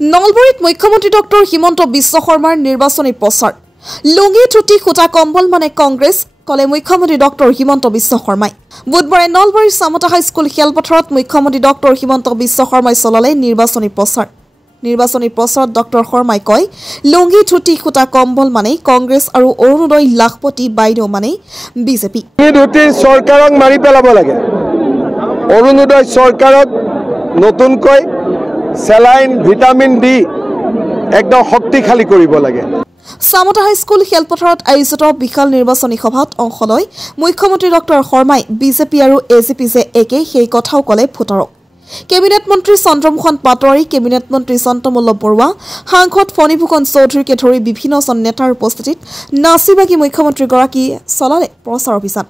নলবাৰীত মুখ্যমন্ত্ৰী ডক্টৰ হিমন্ত বিশ্ব শৰ্মাৰ নিৰ্বাচনী প্ৰচাৰ লুঙি থুটি খুটা কম্বল মানে কংগ্ৰেছ কলে মুখ্যমন্ত্ৰী ডক্টৰ হিমন্ত বিশ্ব শৰ্মাই বুধবাৰে নলবাৰীৰ সামতা হাইস্কুল খেলপথাৰত মুখ্যমন্ত্ৰী ডক্টৰ হিমন্ত বিশ্ব শৰ্মাই চলালে নিৰ্বাচনী প্ৰচাৰত ডক্টৰ শৰ্মাই কয় লুঙি থুটি খুটা কম্বল মানে কংগ্ৰেছ আৰু অৰুণোদয় লাখপতি বাইদেউ মানে বিজেপি চৰকাৰক মাৰি পেলাব লাগে অৰুণোদয় চৰকাৰক নতুনকৈ সেলাইন ভিটামিন ডি একদম শক্তিশালী কৰিব লাগে সামতা হাইস্কুল খেলপথাৰত আয়োজিত বিশাল নিৰ্বাচনী সভাত অংশ লৈ মুখ্যমন্ত্ৰী ডক্টৰ শৰ্মাই বিজেপি আৰু এজিপি যে একে সেই কথাও কলে ভোটাৰক কেবিনেট মন্ত্ৰী চন্দ্ৰমোহন পাটোৱাৰী কেবিনেট মন্ত্ৰী চন্দ্ৰমল্ল বৰুৱা সাংসদ ফণীভূষণ চৌধুৰীকে ধৰি বিভিন্ন জন নেতাৰ উপস্থিতিত নাচিবাগী মুখ্যমন্ত্ৰীগৰাকী চলালে প্ৰচাৰ অভিযান